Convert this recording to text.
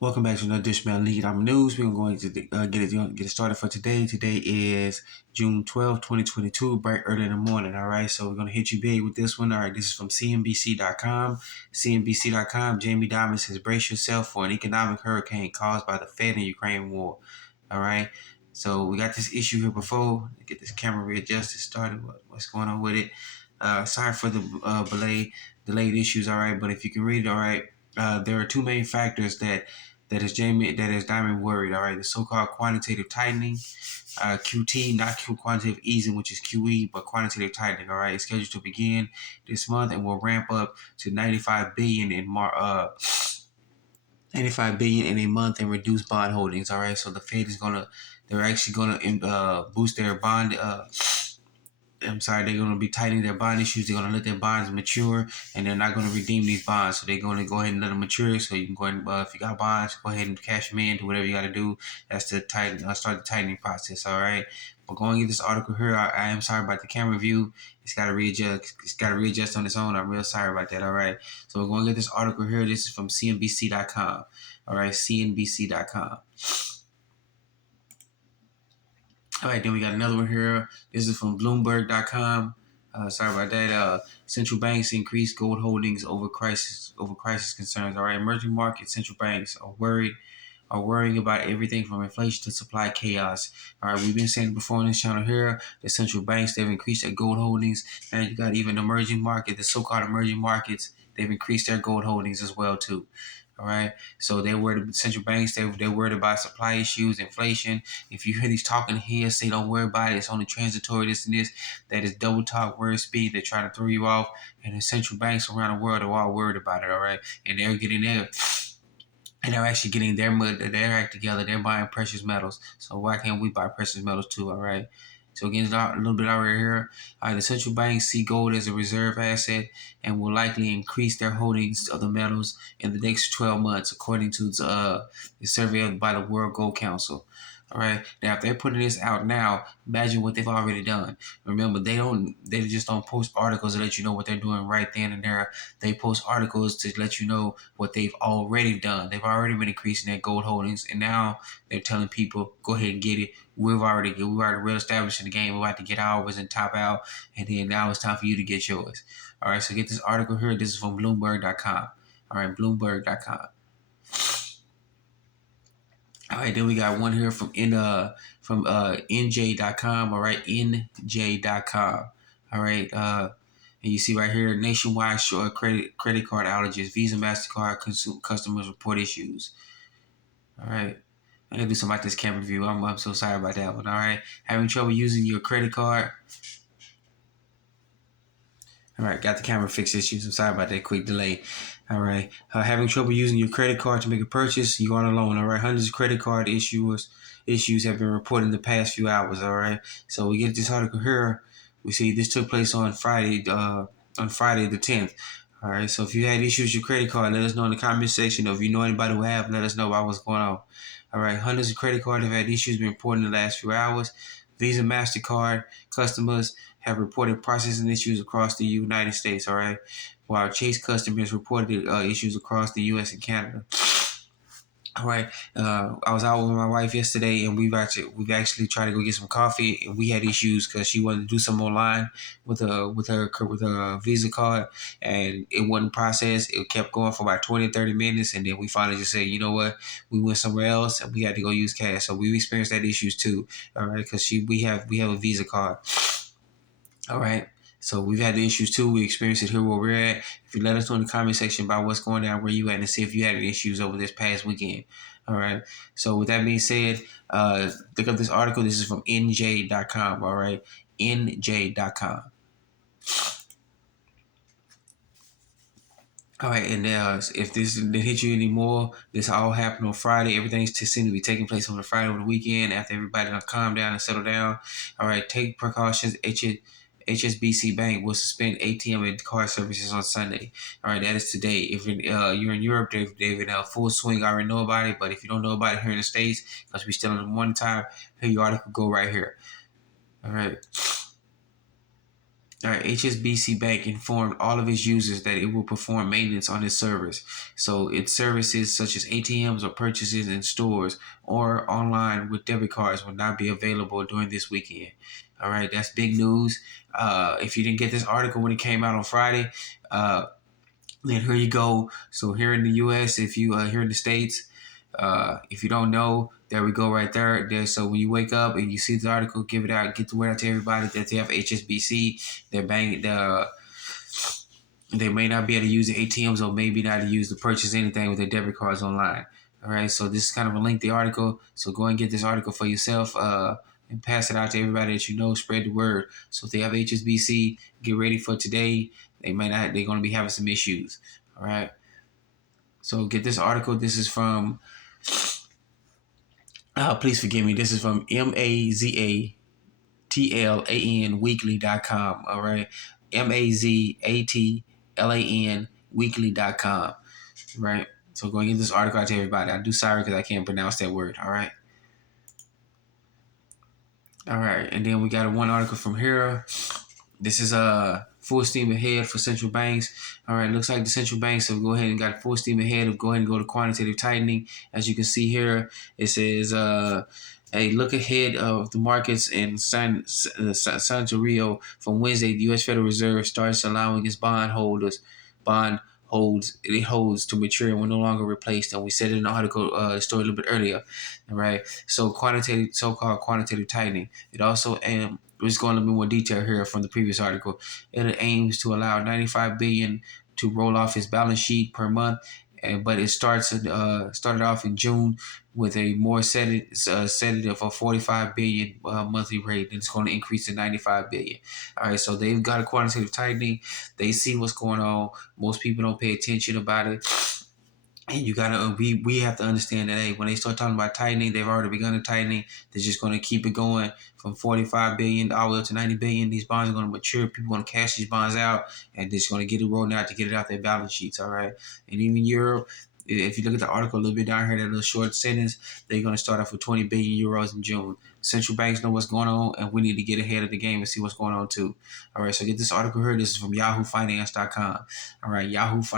Welcome back to another edition of League Diamond News. We're going to get it started for today. Today is June 12th, 2022, bright early in the morning. All right, so we're going to hit you big with this one. All right, this is from CNBC.com. CNBC.com, Jamie Dimon says, brace yourself for an economic hurricane caused by the Fed and Ukraine war. All right, so we got this issue here before. Get this camera readjusted, started. What's going on with it? Sorry for the delayed issues. All right, but if you can read it, all right. There are two main factors that is Diamond worried. All right, the so-called quantitative tightening, QT, not quantitative easing, which is QE, but quantitative tightening. All right, it's scheduled to begin this month and will ramp up to 95 billion in 95 billion in a month and reduce bond holdings. All right, so the Fed is they're actually gonna boost their bond. They're going to be tightening their bond issues. They're going to let their bonds mature, and they're not going to redeem these bonds. So they're going to go ahead and let them mature. So you can go ahead and, if you got bonds, go ahead and cash them in, do whatever you got to do. That's the start the tightening process. All right. But going to get this article here. I am sorry about the camera view. It's got to readjust. It's got to readjust on its own. I'm real sorry about that. All right. So we're going to get this article here. This is from CNBC.com. All right, CNBC.com. All right, then we got another one here. This is from Bloomberg.com. Sorry about that. Central banks increase gold holdings over crisis concerns. All right, emerging market central banks are worrying about everything from inflation to supply chaos. All right, we've been saying before on this channel here, the central banks, they've increased their gold holdings, and you got even the so-called emerging markets, they've increased their gold holdings as well too. All right, so they're worried about central banks. They're worried about supply issues, inflation. If you hear these talking heads say, "Don't worry about it. It's only transitory." This and this. That is double talk, word speed. They're trying to throw you off. And the central banks around the world are all worried about it. All right, and they're getting there. And they're actually getting their act together. They're buying precious metals. So why can't we buy precious metals too? All right. So again, a little bit out right here. The central banks see gold as a reserve asset and will likely increase their holdings of the metals in the next 12 months, according to the survey by the World Gold Council. All right. Now, if they're putting this out now, imagine what they've already done. Remember, they just don't post articles to let you know what they're doing right then and there. They post articles to let you know what they've already done. They've already been increasing their gold holdings, and now they're telling people, go ahead and get it. We're already well established in the game. We're about to get ours and top out, and then now it's time for you to get yours. All right, so get this article here. This is from Bloomberg.com. All right, Bloomberg.com. All right, then we got one here from NJ.com. All right, NJ.com. All right, and you see right here, nationwide short credit card outages, Visa, MasterCard customers report issues. All right, I'm gonna do something about this camera view. I'm so sorry about that one. All right, having trouble using your credit card. All right, got the camera fixed issues. I'm sorry about that quick delay. All right, having trouble using your credit card to make a purchase, you aren't alone. All right, hundreds of credit card issues have been reported in the past few hours. All right, so we get this article here. We see this took place on Friday the 10th. All right, so if you had issues with your credit card, let us know in the comment section. Or if you know anybody who have, let us know about what's going on. All right, hundreds of credit cards have had issues been reported in the last few hours. Visa, MasterCard customers have reported processing issues across the United States, all right, while Chase customers reported issues across the U.S. and Canada. All right, I was out with my wife yesterday, and we've actually tried to go get some coffee, and we had issues because she wanted to do something online with her Visa card, and it wasn't processed. It kept going for about 20, 30 minutes, and then we finally just said, you know what, we went somewhere else, and we had to go use cash. So we experienced that issues too, all right, because we have a Visa card. All right. So we've had the issues too. We experienced it here where we're at. If you let us know in the comment section about what's going on, where you at, and see if you had any issues over this past weekend. All right. So with that being said, look up this article. This is from NJ.com. All right. NJ.com. All right, and if this didn't hit you anymore, this all happened on Friday. Everything's seems to be taking place on the Friday over the weekend after everybody calm down and settle down. All right, take precautions. HSBC Bank will suspend ATM and card services on Sunday. All right, that is today. If you're in Europe, they've in full swing. I already know about it, but if you don't know about it here in the States, because we still in the morning time, here your article go right here. All right. All right, HSBC Bank informed all of its users that it will perform maintenance on its servers. So its services such as ATMs or purchases in stores or online with debit cards will not be available during this weekend. All right, that's big news. If you didn't get this article when it came out on Friday, then here you go. So here in the U.S., if you here in the States, if you don't know, there we go right there. So when you wake up and you see the article, give it out, get the word out to everybody that they have HSBC. They're banging they may not be able to use the ATMs or maybe not to use to purchase anything with their debit cards online. All right, so this is kind of a lengthy article. So go and get this article for yourself and pass it out to everybody that you know. Spread the word. So if they have HSBC, get ready for today. They may not. They're going to be having some issues. All right. So get this article. This is from. Please forgive me. This is from MAZATLAN weekly.com. All right. MAZATLAN weekly.com. Right. So go and get this article out to everybody. I do sorry because I can't pronounce that word. All right. All right. And then we got one article from here. This is full steam ahead for central banks. All right, looks like the central banks have go ahead and got full steam ahead of go ahead and go to quantitative tightening. As you can see here, it says a look ahead of the markets in San Rio from Wednesday. The U.S. Federal Reserve starts allowing its bond holds to mature and will no longer replace them. We said in the article story a little bit earlier. All right, so so-called quantitative tightening. It also we're just going a little bit more detail here from the previous article. It aims to allow 95 billion to roll off its balance sheet per month, but it started off in June with a more sedative of 45 billion monthly rate, and it's going to increase to 95 billion. All right, so they've got a quantitative tightening. They see what's going on. Most people don't pay attention about it. And you gotta we have to understand that hey, when they start talking about tightening, they've already begun the tightening. They're just gonna keep it going from 45 billion all the way up to 90 billion. These bonds are gonna mature. People gonna cash these bonds out and they're just gonna get it rolled out to get it out their balance sheets. All right. And even Europe, if you look at the article a little bit down here, that little short sentence, they're gonna start off with 20 billion euros in June. Central banks know what's going on, and we need to get ahead of the game and see what's going on too. All right, so get this article here. This is from yahoofinance.com. All right, Yahoo